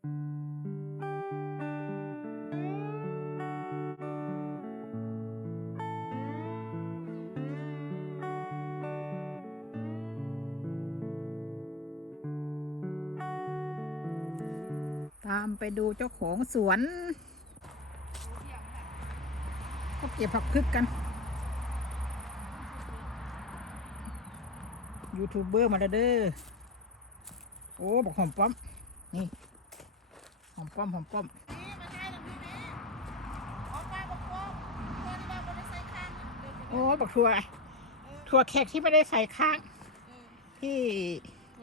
ตามไปดูเจ้าของสวนก็เก็บผักพึกกัน ยูทูบเบอร์มาเด้อ โอ้ บอกหอมป้อมนี่ อมป้อมหอมป้อมโอ้บอกทัวทัวแขกที่ไม่ได้ใส่ข้าง ที่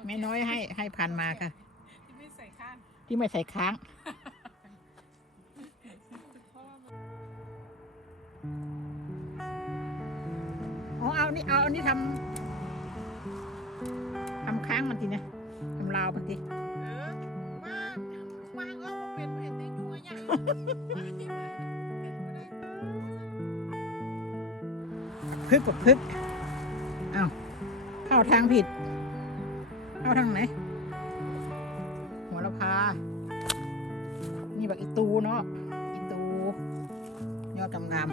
แม่น้อยให้ให้พันมาค่ะ ที่ไม่ใส่ข้างที่ไม่ใส่ค้างอ๋อเอานี่เอาอันนี้ทำทำค้างมันทีนะทำราวมันทีเออ พึกกับพึกเอาเข้าทางผิด เข้าทางไหน หัวละพา นี่แบบอีตูเนาะ อีตู ยอดงาม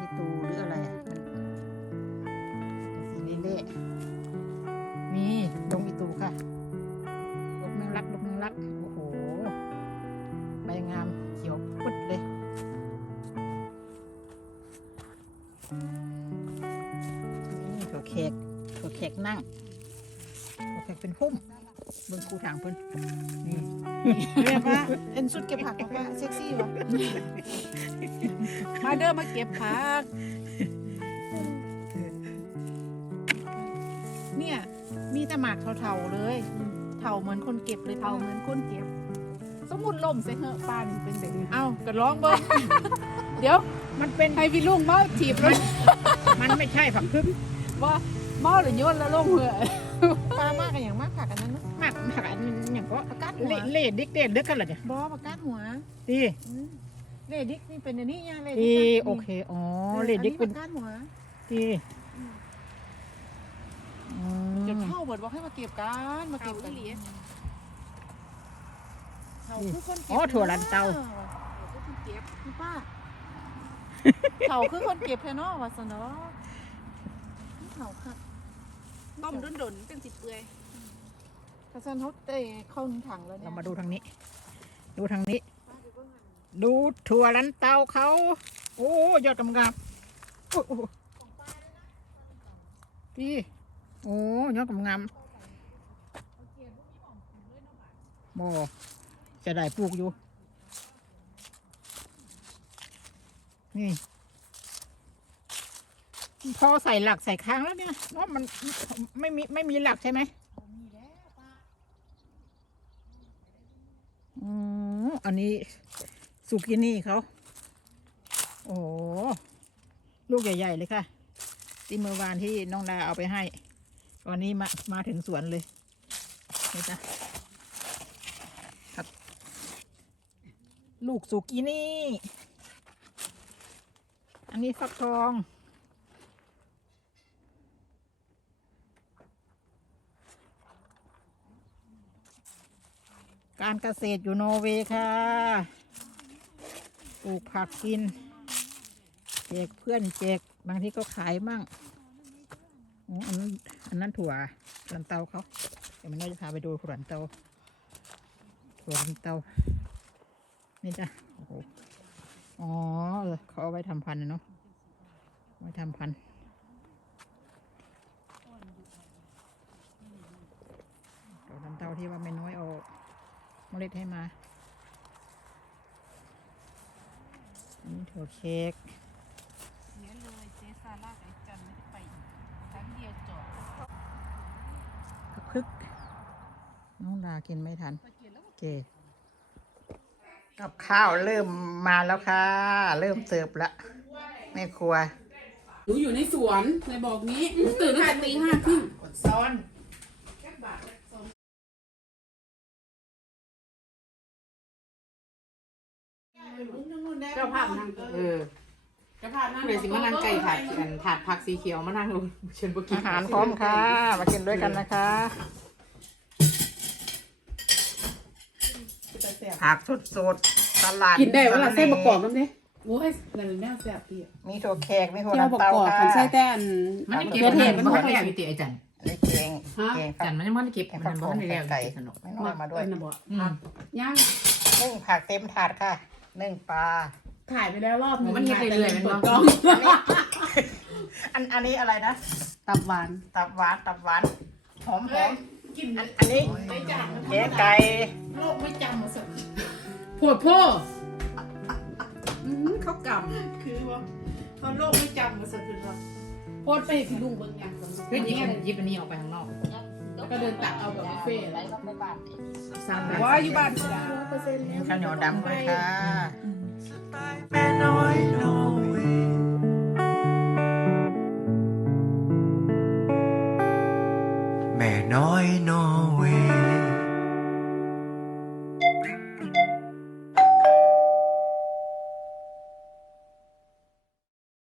อีตูหรืออะไรอีเละนี่ลงอีตูค่ะลกแมงลักลกแมงลัก กถั่วแขกนั่งถั่วแขกเป็นพุ่มเบิ่งคูทางเพิ่นนี่เรียกว่าเป็นชุดเก็บผักของป้าเซ็กซี่วะมาเด้อมาเก็บผัก เนี่ย มีแต่หมากเถาๆเลย เถาเหมือนคนเก็บเลยเถาเหมือนคนเก็บ สมุดล่มใส่เหอะปลานี่เป็นแบบนี้เอ้าก็ร้องเบิ้งเดี๋ยวมันเป็นให้พี่ลุงมาถีบรถมันไม่ใช่ผักพึ่ง ว่าเมาหรือโยนแล้วลงเหอะปลามากกันอย่างมากผักอันนั้นนะมากมากอันนี้อย่างก็ผักกาดหัวเละเละดิกเด็ดเด็กกันเหรอเนี่ยบอผักกาดหัวดีอืมเลดิกนี่เป็นอันนี้ยังเลดีดิกโอเคอ๋อเละดิกเป็นผักกาดหัวดีอืเดี๋ยวมเข้าเบิดบอกให้มาเก็บกันมาเก็บกันเขาคือคนเก็บอ๋อถั่วลันเตาออเขาคือคนเก็บคุณป้าเขาคือคนเก็บแค่นอวัสนอ เขาค่ะต้มดนๆเป็นสิเปื่อยกระสันเขาเตะเข้าถังแล้วเนี่ยเรามาดูทางนี้ ดูทางนี้ ดูถั่วลันเตาเขา โอ้ยอดกำกับโอ้โหดีโอ้ยอดกำงามบ่จะได้ปลูกอยู่ นี่ พอใส่หลักใส่ค้างแล้วเนี่ยว่ามันไม่มีไม่มีหลักใช่ไหมอ๋ออันนี้สุกินี่เขาโอ้ลูกใหญ่ ๆ เลยค่ะ ที่เมื่อวานที่น้องดาเอาไปให้ วันนี้มามาถึงสวนเลยนี่จ้ะครับลูกสุกินี่ อันนี้ฟักทอง การเกษตรอยู่นอร์เวย์ค่ะ ปลูกผักกินแจกเพื่อนแจกบางที่ก็ขายมั่งอ๋ออันนั้นอันนั้นถั่วลันเตาเขาเดี๋ยวมันน่าจะพาไปดูถั่วลันเตาถั่วลันเตานี่จ้ะโอ้โหอ๋อเขาเอาไว้ทำพันธุ์นะเนาะไว้ทำพันธุ์ถั่วลันเตาที่ว่าไม่น้อย เอาเมล็ดให้มาอันนี้ถั่วเค้กเนี่ยเลยเจซาร่ากับจันไม่ได้ไปอีกครั้งเดียวจบกระพึก น้องดากินไม่ทันพอเกียนแล้วโอเคกับข้าวเริ่มมาแล้วค่ะ เริ่มเสิร์ฟละแม่ครัวหนูอยู่ในสวนในบอกนี้ตื่นตั้งแต่ตีห้าครึ่งซ้อน เจ้าภาพนั่งเออเจ้าภาพนั่งเลยสิมานั่งไก่ถาดอันถาดผักสีเขียวมานั่งลงเชิญบุกิอาหารพร้อมค่ะ มากินด้วยกันนะคะซ่บผักสดสดๆสลัดกินได้เวลาสะใส่แหประกอบน้ำเด้โอ้ยนั่นแนวแซ่บพี่มีถั่วแขกมีถั่วเจ้าประลันเตากอบค่ะคันใส่แต่อันมันยังเกเก็บลือมัเทนศมันมันบ่บ่แพแล้วงอยู่ติไอ้จันไอ้เกงฮะเกงจันมันยังบ่ได้เก็บแกงมัฟักนทบ่องได้แล้วไก่สนุกไม่น้อยมาด้วยเอิ้นน่ะบ่อืมย่างนึ่งผักเต็มถาดค่ะ นึ่งปลา ถ่ายไปแล้วรอบหนึงมันเฮ็ดเรื่อยๆมันเปิบ่ดกล้องอันอันนี้อะไรนะ ตับหวาน ตับหวานตับหวานหอมหอมกินอันอันนี้ไม่จางเก๋ไก่โลกไม่จำมาสักปวดโพอืมเขากำคือว่าตอนโลกไม่จำมาสักคือว่าโพดไปให้พี่ลุงเบิ่งอย่างก่อนคือหยิบหยิบอันนี้ออกไปข้างนอก ก็เดินตักเอาแบบบุฟเฟ่ต์อะไรสั่งแบบว่าอยู่บ้านก็ได้ข้าวเหนียวดำด้วยค่ะแม่น้อยโนเวแม่น้อยโน